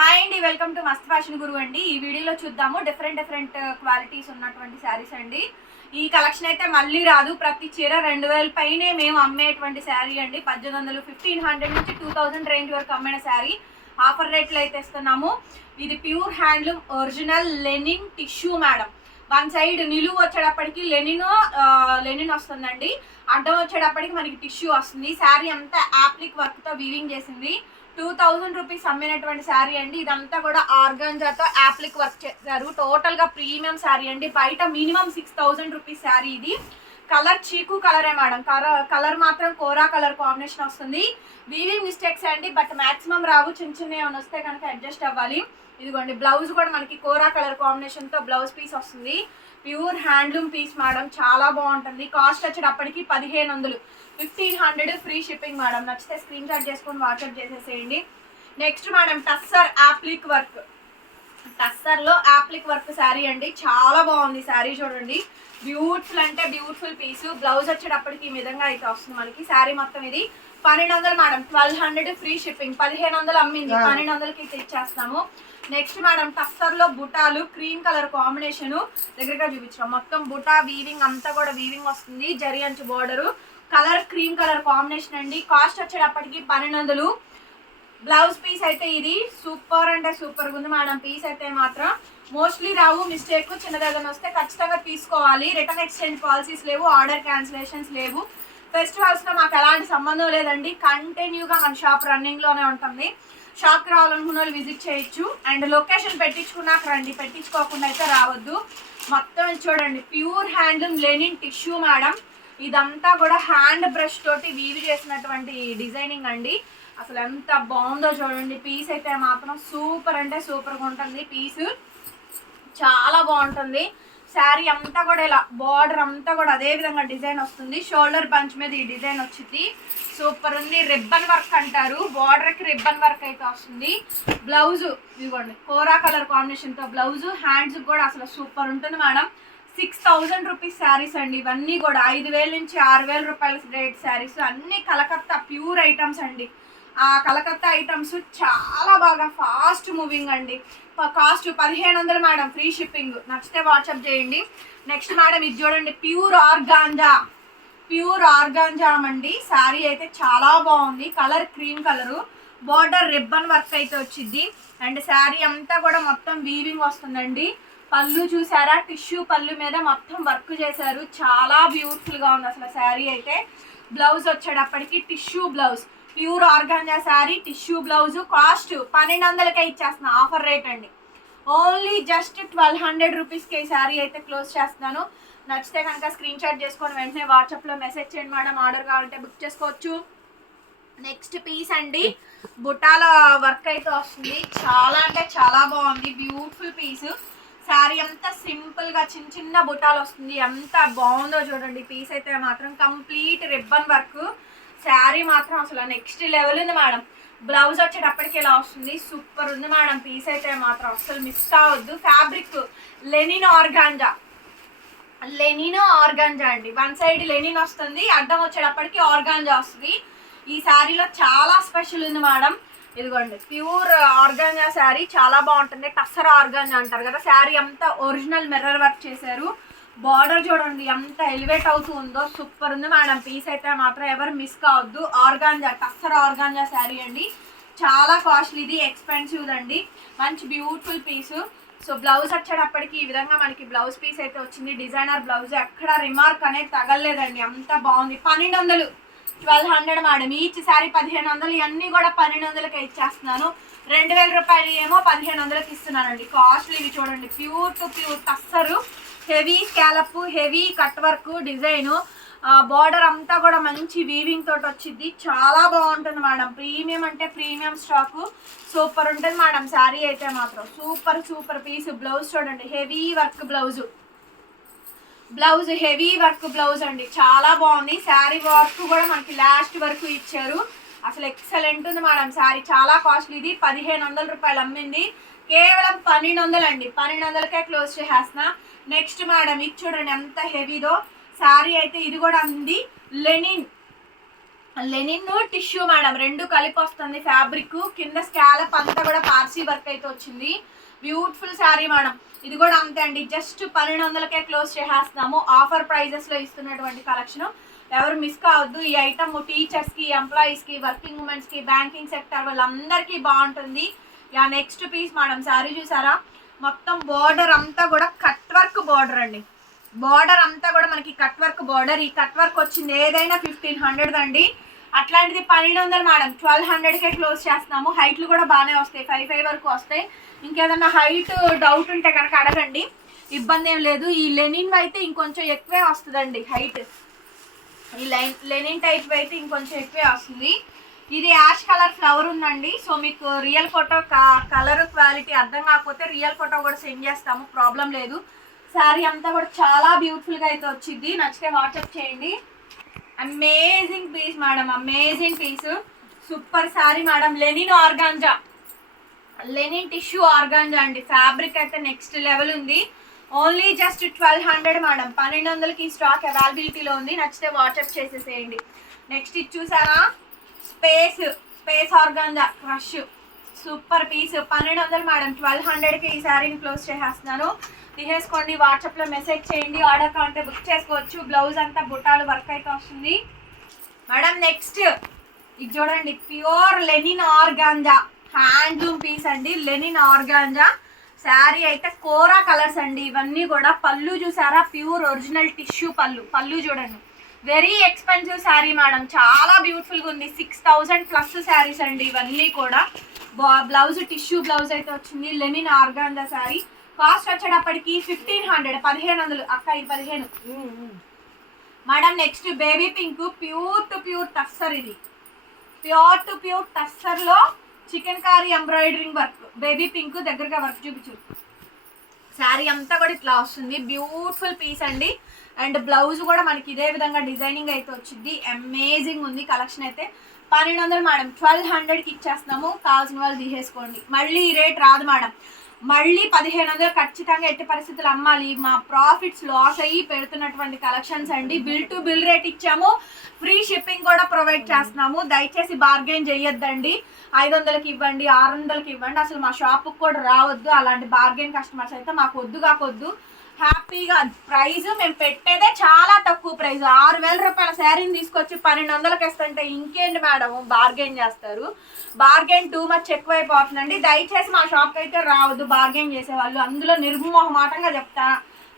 Hi అండి welcome to Mast fashion Guru అండి. ఈ వీడియోలో చూద్దాము. డిఫరెంట్ డిఫరెంట్ క్వాలిటీస్ ఉన్నటువంటి శారీస్ అండి. ఈ కలెక్షన్ అయితే మళ్ళీ రాదు. ప్రతి చీర రెండు వేల పైనే మేము అమ్మేటువంటి శారీ అండి. పద్దెనిమిది వందలు ఫిఫ్టీన్ హండ్రెడ్ నుంచి టూ థౌజండ్ రేంజ్ వరకు అమ్మిన శారీ. ఆఫర్ రేట్లు అయితే ఇస్తున్నాము. ఇది pure handloom original linen tissue madam. One side నిలువు వచ్చేటప్పటికి లెనిన్ లెనిన్ వస్తుందండి. అడ్డం వచ్చేటప్పటికి మనకి టిష్యూ వస్తుంది. శారీ అంతా యాప్లిక్ వర్క్తో వీవింగ్ చేసింది. టూ థౌజండ్ రూపీస్ అమ్మినటువంటి శారీ అండి. ఇదంతా కూడా ఆర్గాంజాతో యాప్లిక్ వర్క్ చేశారు. టోటల్గా ప్రీమియం శారీ అండి. బయట minimum six thousand rupees sari ఇది. కలర్ చీకు కలరే మేడం. కలర్ కలర్ మాత్రం కోరా కలర్ కాంబినేషన్ వస్తుంది. వీవింగ్ మిస్టేక్స్ అండి బట్ మాక్సిమం రావు. చిన్న చిన్న ఏమైనా వస్తే కనుక అడ్జస్ట్ అవ్వాలి. ఇదిగోండి బ్లౌజ్ కూడా మనకి కోరా కలర్ కాంబినేషన్తో బ్లౌజ్ పీస్ వస్తుంది. ప్యూర్ హ్యాండ్లూమ్ పీస్ మేడం చాలా బాగుంటుంది. కాస్ట్ వచ్చేటప్పటికి పదిహేను వందలు. Fifteen hundred free shipping madam. నచ్చితే స్క్రీన్ షాట్ చేసుకొని వాట్సాప్ చేసేసేయండి. Next madam tussar applique work. టస్సర్లో applique work sari అండి. చాలా బాగుంది శారీ చూడండి. బ్యూటిఫుల్ అంటే బ్యూటిఫుల్ పీస్ బ్లౌజ్ వచ్చేటప్పటికి ఈ విధంగా అయితే వస్తుంది మనకి. శారీ మొత్తం ఇది పన్నెండు వందలు madam. Twelve hundred free shipping. పదిహేను వందలు అమ్మింది. పన్నెండు వందలకి అయితే ఇచ్చేస్తాము నెక్స్ట్ మేడం టస్సర్లో బుటాలు క్రీమ్ కలర్ కాంబినేషన్ దగ్గరగా చూపించాం మొత్తం బుటా వీవింగ్ అంతా కూడా వీవింగ్ వస్తుంది. జరి అంచు border colour cream colour combination అండి. కాస్ట్ వచ్చేటప్పటికి పన్నెండు వందలు. బ్లౌజ్ పీస్ అయితే ఇది. సూపర్ అంటే సూపర్ ఉంది మేడం. పీస్ అయితే మాత్రం మోస్ట్లీ రావు మిస్టేక్ చిన్నదైనా వస్తే ఖచ్చితంగా తీసుకోవాలి. రిటర్న్ ఎక్స్చేంజ్ పాలసీస్ లేవు ఆర్డర్ క్యాన్సిలేషన్స్ లేవు. ఫెస్టివల్స్లో మాకు ఎలాంటి సంబంధం లేదండి. కంటిన్యూగా మన షాప్ రన్నింగ్లోనే ఉంటుంది. షాప్ రావాలనుకున్న వాళ్ళు విజిట్ చేయొచ్చు. అండ్ లొకేషన్ పెట్టించుకున్నాక రండి. పెట్టించుకోకుండా అయితే రావద్దు. మొత్తం చూడండి. Pure handloom linen tissue madam. ఇదంతా కూడా హ్యాండ్ బ్రష్ తోటి వీవి చేసినటువంటి డిజైనింగ్ అండి. అసలు ఎంత బాగుందో చూడండి. పీస్ అయితే మాత్రం సూపర్ అంటే సూపర్గా ఉంటుంది. పీస్ చాలా బాగుంటుంది. శారీ అంతా కూడా ఇలా బార్డర్ అంతా కూడా అదే విధంగా డిజైన్ వస్తుంది. షోల్డర్ పంచ్ మీద ఈ డిజైన్ వచ్చింది. సూపర్ ఉంది. రిబ్బన్ వర్క్ అంటారు. బార్డర్కి రిబ్బన్ వర్క్ అయితే వస్తుంది. బ్లౌజ్ ఇదిగోండి కోరా కలర్ కాంబినేషన్తో బ్లౌజు బ్లౌజ్ హ్యాండ్స్ కూడా అసలు సూపర్ ఉంటుంది madam. Six thousand rupees saris అండి. ఇవన్నీ కూడా ఐదు వేల నుంచి ఆరు వేల రూపాయల రేట్ శారీస్ అన్ని కలకత్తా ప్యూర్ ఐటమ్స్ అండి. ఆ కలకత్తా ఐటమ్స్ చాలా బాగా ఫాస్ట్ మూవింగ్ అండి. కాస్ట్ పదిహేను వందలు మేడం ఫ్రీ షిప్పింగ్. నచ్చితే వాట్సాప్ చేయండి. నెక్స్ట్ మేడం ఇది చూడండి ప్యూర్ ఆర్గాంజా. ప్యూర్ ఆర్గాంజామ్ అండి శారీ అయితే చాలా బాగుంది. Colour cream colour. Border ribbon work అయితే వచ్చింది. అండ్ శారీ అంతా కూడా మొత్తం వీవింగ్ వస్తుందండి. పళ్ళు చూసారా? టిష్యూ పళ్ళు మీద మొత్తం వర్క్ చేశారు. చాలా బ్యూటిఫుల్గా ఉంది అసలు శారీ అయితే. బ్లౌజ్ వచ్చేటప్పటికి tissue blouse. Pure organza sari tissue blouse cost పన్నెండు వందలకే ఇచ్చేస్తున్నా. ఆఫర్ రేట్ అండి. ఓన్లీ జస్ట్ ట్వెల్వ్ హండ్రెడ్ రూపీస్కి ఈ శారీ అయితే క్లోజ్ చేస్తున్నాను. నచ్చితే కనుక స్క్రీన్ షాట్ చేసుకొని వెంటనే వాట్సాప్లో మెసేజ్ చేయండి మేడం. ఆర్డర్ కావాలంటే బుక్ చేసుకోవచ్చు. నెక్స్ట్ పీస్ అండి. బుట్టాల వర్క్ అయితే వస్తుంది. చాలా అంటే చాలా బాగుంది. బ్యూటిఫుల్ పీస్ శారీ అంతా సింపుల్గా చిన్న చిన్న బుట్టాలు వస్తుంది. ఎంత బాగుందో చూడండి. పీస్ అయితే మాత్రం కంప్లీట్ రిబ్బన్ వర్క్ శారీ మాత్రం అసలు నెక్స్ట్ లెవెల్ ఉంది మేడం. బ్లౌజ్ వచ్చేటప్పటికి ఇలా వస్తుంది? సూపర్ ఉంది మేడం. పీస్ అయితే మాత్రం అసలు మిస్ కావద్దు fabric linen organza linen organza అండి. వన్ సైడ్ లెనిన్ వస్తుంది. అడ్డం వచ్చేటప్పటికి ఆర్గాంజా వస్తుంది. ఈ శారీలో చాలా స్పెషల్ ఉంది మేడం. ఇదిగోండి. Pure organza sari. చాలా బాగుంటుంది. టస్సర్ ఆర్గాంజా అంటారు కదా. శారీ అంతా ఒరిజినల్ మిర్రర్ వర్క్ చేశారు. బార్డర్ చూడండి ఎంత ఎలివేట్ అవుతూ ఉందో సూపర్ ఉంది మేడం. పీస్ అయితే మాత్రం ఎవరు మిస్ కావద్దు. ఆర్గాంజా టస్సర్ ఆర్గాంజా శారీ అండి. చాలా కాస్ట్లీ ఇది ఎక్స్పెన్సివ్ అండి. మంచి బ్యూటిఫుల్ పీసు. సో బ్లౌజ్ వచ్చేటప్పటికి ఈ విధంగా మనకి బ్లౌజ్ పీస్ అయితే వచ్చింది. డిజైనర్ బ్లౌజ్ ఎక్కడ రిమార్క్ అనేది తగలలేదండి అంత బాగుంది. పన్నెండు వందలు. Twelve hundred madam. Each sari పదిహేను వందలు. ఇవన్నీ కూడా పన్నెండు వందలకి ఇచ్చేస్తున్నాను. రెండు వేల రూపాయలు ఏమో పదిహేను వందలకి ఇస్తున్నానండి. కాస్ట్లీ ఇవి చూడండి. Pure to pure tussar heavy scallop heavy cut work design. Border అంతా కూడా మంచి వీవింగ్ తోటి వచ్చింది. చాలా బాగుంటుంది మేడం. ప్రీమియం అంటే ప్రీమియం స్టాక్. సూపర్ ఉంటుంది మేడం. శారీ అయితే మాత్రం సూపర్ సూపర్ పీస్ బ్లౌజ్ చూడండి. Heavy work blouse blouse heavy work blouse అండి. చాలా బాగుంది. శారీ వర్క్ కూడా మనకి లాస్ట్ వరకు ఇచ్చారు. అసలు ఎక్సలెంట్ ఉంది మేడం శారీ చాలా కాస్ట్లీ ఇది పదిహేను వందల రూపాయలు అమ్మింది. కేవలం పన్నెండు వందలు అండి. పన్నెండు వందలకే క్లోజ్ చేసేస్తున్నా. నెక్స్ట్ మేడం ఇది చూడండి ఎంత హెవీదో శారీ అయితే ఇది కూడా ఉంది లెనిన్ లెనిన్ టిష్యూ మేడం రెండు కలిపి వస్తుంది ఫ్యాబ్రిక్ కింద స్కాలప్ అంతా కూడా పార్సీ వర్క్ అయితే వచ్చింది. బ్యూటిఫుల్ శారీ మేడం ఇది కూడా అంతే అండి. జస్ట్ పన్నెండు వందలకే క్లోజ్ చేసేస్తున్నాము. ఆఫర్ ప్రైజెస్లో ఇస్తున్నటువంటి కలెక్షన్ ఎవరు మిస్ కావద్దు. ఈ ఐటమ్ టీచర్స్కి ఎంప్లాయీస్కి వర్కింగ్ ఉమెన్స్కి బ్యాంకింగ్ సెక్టర్ వాళ్ళందరికీ బాగుంటుంది. Yeah next piece madam sari చూసారా? మొత్తం బోర్డర్ అంతా కూడా కట్ వర్క్ బోర్డర్ అండి. బోర్డర్ అంతా కూడా మనకి కట్ వర్క్ బోర్డర్ ఈ కట్ వర్క్ వచ్చింది ఏదైనా ఫిఫ్టీన్ హండ్రెడ్ అండి. అట్లాంటిది పన్నెండు వందలు మేడం ట్వెల్వ్ హండ్రెడ్కే క్లోజ్ చేస్తున్నాము. హైట్లు కూడా బాగానే వస్తాయి. ఫైవ్ ఫైవ్ వరకు వస్తాయి. ఇంకేదన్నా హైట్ డౌట్ ఉంటే కనుక అడగండి. ఇబ్బంది ఏం లేదు. ఈ లెనిన్ అయితే ఇంకొంచెం ఎక్కువే వస్తుందండి హైట్ ఈ లైన్ లెనిన్ టైప్ అయితే ఇంకొంచెం ఎక్కువే వస్తుంది. ఇది యాష్ కలర్ ఫ్లవర్ ఉందండి. సో మీకు రియల్ ఫోటో కలర్ క్వాలిటీ అర్థం కాకపోతే రియల్ ఫోటో కూడా సెండ్ చేస్తాము. ప్రాబ్లం లేదు. శారీ అంతా కూడా చాలా బ్యూటిఫుల్గా అయితే వచ్చింది. నచ్చితే వాట్సాప్ చేయండి. Amazing piece madam amazing piece. Super sari madam. Linen organza. Linen tissue organza అండి. ఫ్యాబ్రిక్ అయితే నెక్స్ట్ లెవెల్ ఉంది. Only just twelve hundred madam పన్నెండు వందలకి స్టాక్ అవైలబిలిటీలో ఉంది. నచ్చితే వాట్సాప్ చేసేసేయండి. నెక్స్ట్ ఇది చూసారా space space organza crush super piece పన్నెండు వందలు మేడం ట్వెల్వ్ హండ్రెడ్కి ఈ శారీని క్లోజ్ చేసేస్తున్నాను. తీసేసుకోండి వాట్సాప్లో మెసేజ్ చేయండి ఆర్డర్ కావాలంటే బుక్ చేసుకోవచ్చు. బ్లౌజ్ అంతా బుట్టాలు వర్క్ అయితే వస్తుంది. మేడం నెక్స్ట్ ఇది చూడండి pure linen organza handloom piece అండి లెనిన్ ఆర్గాంజా శారీ అయితే కోరా కలర్స్ అండి. ఇవన్నీ కూడా పళ్ళు చూసారా? ప్యూర్ ఒరిజినల్ టిష్యూ పళ్ళు. పళ్ళు చూడండి. Very expensive sari madam. చాలా బ్యూటిఫుల్గా ఉంది. సిక్స్ థౌజండ్ ప్లస్ శారీస్ అండి ఇవన్నీ కూడా. బ్లౌజ్ టిష్యూ బ్లౌజ్ అయితే వచ్చింది. Linen organza sari. కాస్ట్ వచ్చేటప్పటికి ఫిఫ్టీన్ హండ్రెడ్ పదిహేను వందలు. అక్క ఇది పదిహేను. Madam next baby pink. Pure to pure tussar ఇది. Pure to pure టస్సర్లో chikankari embroidering work. Baby pink దగ్గరగా వర్క్ చూపించు. శారీ అంతా కూడా ఇట్లా వస్తుంది. బ్యూటిఫుల్ పీస్ అండి. అండ్ బ్లౌజ్ కూడా మనకి ఇదే విధంగా డిజైనింగ్ అయితే వచ్చింది. అమేజింగ్ ఉంది కలెక్షన్ అయితే. పన్నెండు వందలు మేడం. ట్వెల్వ్ హండ్రెడ్కి ఇచ్చేస్తున్నాము. కావాల్సిన వాళ్ళు తీసేసుకోండి. మళ్ళీ ఈ రేట్ రాదు మేడం. మళ్ళీ పదిహేను వందలు ఖచ్చితంగా ఎట్టి పరిస్థితులు అమ్మాలి. మా ప్రాఫిట్స్ లాస్ అయ్యి పెడుతున్నటువంటి కలెక్షన్స్ అండి. బిల్ టు బిల్ రేట్ ఇచ్చాము. ఫ్రీ షిప్పింగ్ కూడా ప్రొవైడ్ చేస్తున్నాము. దయచేసి బార్గెన్ చేయొద్దండి. ఐదు వందలకి ఇవ్వండి ఆరు వందలకి ఇవ్వండి. అసలు మా షాప్కి కూడా రావద్దు. అలాంటి బార్గెన్ కస్టమర్స్ అయితే మాకు వద్దు కాకొద్దు. హ్యాపీగా ప్రైస్ మేము పెట్టేదే చాలా తక్కువ ప్రైస్ ఆరు వేల రూపాయల శారీని తీసుకొచ్చి పన్నెండు వందలకి ఇస్తుంటే ఇంకేంటి మేడం? బార్గెన్ చేస్తారు. బార్గెన్ టూ మచ్ ఎక్కువైపోతుందండి దయచేసి మా షాప్కి అయితే రావద్దు. బార్గెన్ చేసేవాళ్ళు. అందులో నిర్మోహమాటంగా చెప్తా.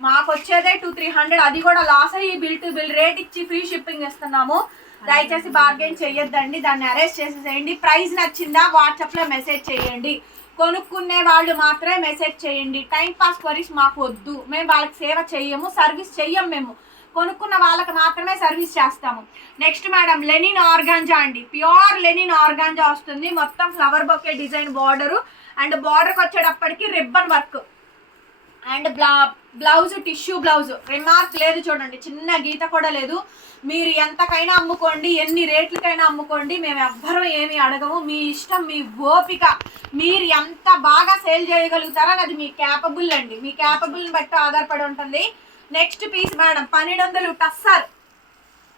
మాకు వచ్చేదే టూ త్రీ హండ్రెడ్ అది కూడా లాస్ అయ్యి బిల్ టు బిల్ రేట్ ఇచ్చి ఫ్రీ షిప్పింగ్ ఇస్తున్నాము దయచేసి బార్గెన్ చేయొద్దండి దాన్ని అరెస్ట్ చేసేసేయండి. ప్రైస్ నచ్చిందా? వాట్సాప్లో మెసేజ్ చేయండి. కొనుక్కునే వాళ్ళు మాత్రమే మెసేజ్ చేయండి. టైం పాస్ క్వరీస్ మాకు వద్దు మేము వాళ్ళకి సేవ చెయ్యము సర్వీస్ చెయ్యం మేము. కొనుక్కున్న వాళ్ళకి మాత్రమే సర్వీస్ చేస్తాము. నెక్స్ట్ మేడం లెనిన్ ఆర్గాంజా అండి. ప్యూర్ లెనిన్ ఆర్గాంజా వస్తుంది. మొత్తం flower bouquet design border and బార్డర్కి వచ్చేటప్పటికి ribbon work and blah blouse tissue blouse. Remark లేదు చూడండి చిన్న గీత కూడా లేదు. మీరు ఎంతకైనా అమ్ముకోండి ఎన్ని రేట్లకైనా అమ్ముకోండి మేము ఎవ్వరం ఏమి అడగము. మీ ఇష్టం మీ ఓపిక. మీరు ఎంత బాగా సేల్ చేయగలుగుతారో అది మీ క్యాపబుల్ అండి. మీ క్యాపబుల్ని బట్టి ఆధారపడి ఉంటుంది. నెక్స్ట్ పీస్ మేడం పన్నెండు వందలు టస్సర్.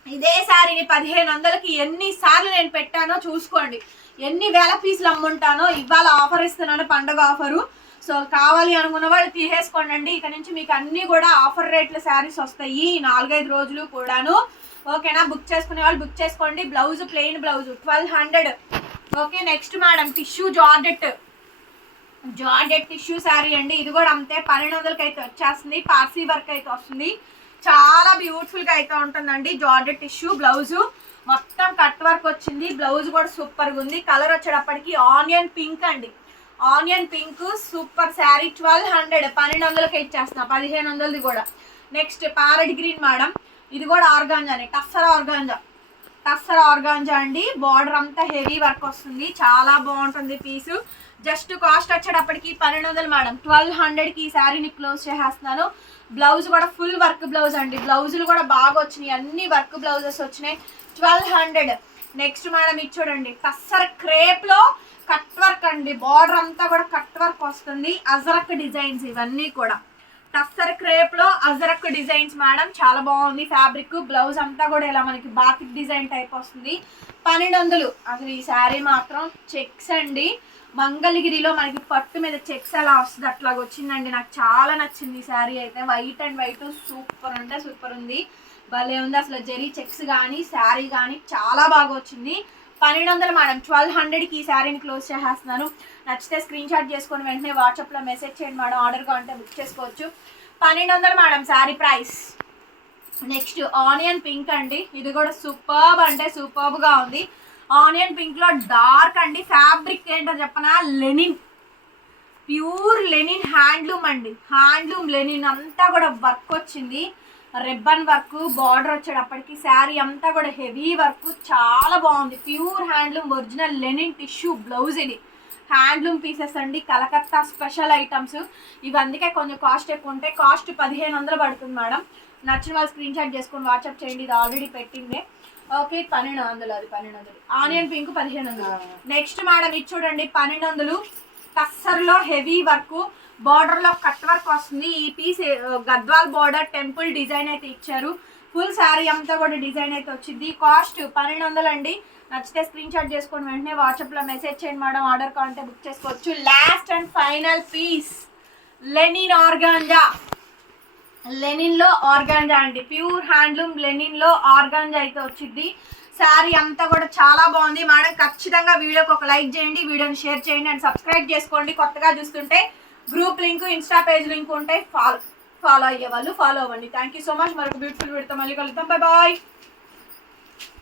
ఇదే శారీని పదిహేను వందలకి ఎన్నిసార్లు నేను పెట్టానో చూసుకోండి. ఎన్ని వేల పీసులు అమ్ముంటానో ఇవాళ ఆఫర్ ఇస్తున్నాను పండగ ఆఫరు. సో కావాలి అనుకున్న వాళ్ళు తీసేసుకోండి ఇక నుంచి మీకు అన్నీ కూడా ఆఫర్ రేట్ల శారీస్ వస్తాయి ఈ నాలుగైదు రోజులు కూడాను. ఓకేనా? బుక్ చేసుకునే వాళ్ళు బుక్ చేసుకోండి. Blouse plain blouse twelve hundred. Okay next madam tissue georgette georgette tissue sari అండి. ఇది కూడా అంతే పన్నెండు వందలకి అయితే వచ్చేస్తుంది. పార్సీ వర్క్ అయితే వస్తుంది. చాలా బ్యూటిఫుల్గా అయితే ఉంటుందండి జార్డెట్ టిష్యూ బ్లౌజు. మొత్తం కట్ వర్క్ వచ్చింది. బ్లౌజ్ కూడా సూపర్గా ఉంది. కలర్ వచ్చేటప్పటికి ఆనియన్ పింక్ అండి. Onion pink super sari twelve hundred. పన్నెండు వందలకి ఇచ్చేస్తున్నా పదిహేను వందలది కూడా. Next parrot green madam. ఇది కూడా ఆర్గాంజానే టస్సర్ ఆర్గాంజా. టస్సర్ ఆర్గాంజా అండి. బార్డర్ అంతా హెవీ వర్క్ వస్తుంది చాలా బాగుంటుంది పీసు. జస్ట్ కాస్ట్ వచ్చేటప్పటికి పన్నెండు వందలు మేడం. ట్వెల్వ్ హండ్రెడ్కి ఈ శారీని క్లోజ్ చేసేస్తున్నాను. బ్లౌజ్ కూడా ఫుల్ వర్క్ బ్లౌజ్ అండి. బ్లౌజులు కూడా బాగా వచ్చినాయి అన్ని వర్క్ బ్లౌజెస్ వచ్చినాయి. Twelve hundred. నెక్స్ట్ మేడం ఇది చూడండి టస్సర్ క్రేప్లో కట్ వర్క్ అండి. బార్డర్ అంతా కూడా కట్ వర్క్ వస్తుంది. అజరక్ డిజైన్స్ ఇవన్నీ కూడా. టఫ్సర్ క్రేప్లో అజరక్ డిజైన్స్ మేడం చాలా బాగుంది ఫ్యాబ్రిక్ బ్లౌజ్ అంతా కూడా ఇలా మనకి బాతిక్ డిజైన్ టైప్ వస్తుంది. పన్నెండు వందలు అసలు ఈ శారీ మాత్రం చెక్స్ అండి. మంగళగిరిలో మనకి పట్టు మీద చెక్స్ ఎలా వస్తుంది? అట్లాగ వచ్చిందండి. నాకు చాలా నచ్చింది ఈ శారీ అయితే. వైట్ అండ్ వైట్ సూపర్ అంటే సూపర్ ఉంది. భలే ఉంది. అసలు జెరీ చెక్స్ కానీ శారీ కానీ చాలా బాగా వచ్చింది. పన్నెండు వందలు మేడం. ట్వెల్వ్ హండ్రెడ్కి ఈ శారీని క్లోజ్ చేసేస్తున్నాను. నచ్చితే స్క్రీన్ షాట్ చేసుకొని వెంటనే వాట్సాప్లో మెసేజ్ చేయండి మేడం. ఆర్డర్ కావాలంటే బుక్ చేసుకోవచ్చు. పన్నెండు వందలు madam sari price. Next onion pink అండి. ఇది కూడా సూపర్బ్ అంటే సూపర్బ్గా ఉంది. ఆనియన్ పింక్లో డార్క్ అండి. ఫ్యాబ్రిక్ ఏంటో చెప్పనా? లెనిన్. ప్యూర్ లెనిన్ హ్యాండ్లూమ్ అండి. హ్యాండ్లూమ్ లెనిన్ అంతా కూడా వర్క్ వచ్చింది. రిబ్బన్ వర్క్ బార్డర్ వచ్చేటప్పటికి శారీ అంతా కూడా హెవీ వర్క్ చాలా బాగుంది. Pure handloom original linen tissue blouse ఇది. హ్యాండ్లూమ్ పీసెస్ అండి కలకత్తా స్పెషల్ ఐటమ్స్. ఇవి అందుకే కొంచెం కాస్ట్ ఎక్కువ ఉంటాయి కాస్ట్ పదిహేను వందలు పడుతుంది మేడం. నచ్చిన వాళ్ళు స్క్రీన్ షాట్ చేసుకొని వాట్సాప్ చేయండి ఇది ఆల్రెడీ పెట్టింది. ఓకే పన్నెండు వందలు అది పన్నెండు వందలు. ఆనియన్ పింక్ పదిహేను వందలు. నెక్స్ట్ మేడం ఇది చూడండి పన్నెండు వందలు. టస్సర్లో హెవీ వర్క్ బార్డర్లో కట్ వర్క్ వస్తుంది. ఈ piece Gadwal border temple design అయితే ఇచ్చారు. ఫుల్ శారీ అంతా కూడా డిజైన్ అయితే వచ్చింది. కాస్ట్ పన్నెండు వందలు అండి. నచ్చితే స్క్రీన్ షాట్ చేసుకొని వెంటనే వాట్సాప్లో మెసేజ్ చేయండి మేడం. ఆర్డర్ కావాలంటే బుక్ చేసుకోవచ్చు. Last and final piece linen organza లెనిన్లో organza అండి. ప్యూర్ హ్యాండ్లూమ్ లెనిన్లో ఆర్గాంజా అయితే వచ్చింది. శారీ అంతా కూడా చాలా బాగుంది. మేడం ఖచ్చితంగా వీడియోకి ఒక లైక్ చేయండి వీడియోని షేర్ చేయండి అండ్ సబ్స్క్రైబ్ చేసుకోండి. కొత్తగా చూస్తుంటే group link insta page link ఉంటాయి. ఫాలో ఫాలో అయ్యే వాళ్ళు ఫాలో అవ్వండి. థ్యాంక్ యూ సో మచ్ మరొక బ్యూటిఫుల్ వీడియోతో మళ్ళీ కలుద్దాం. Bye bye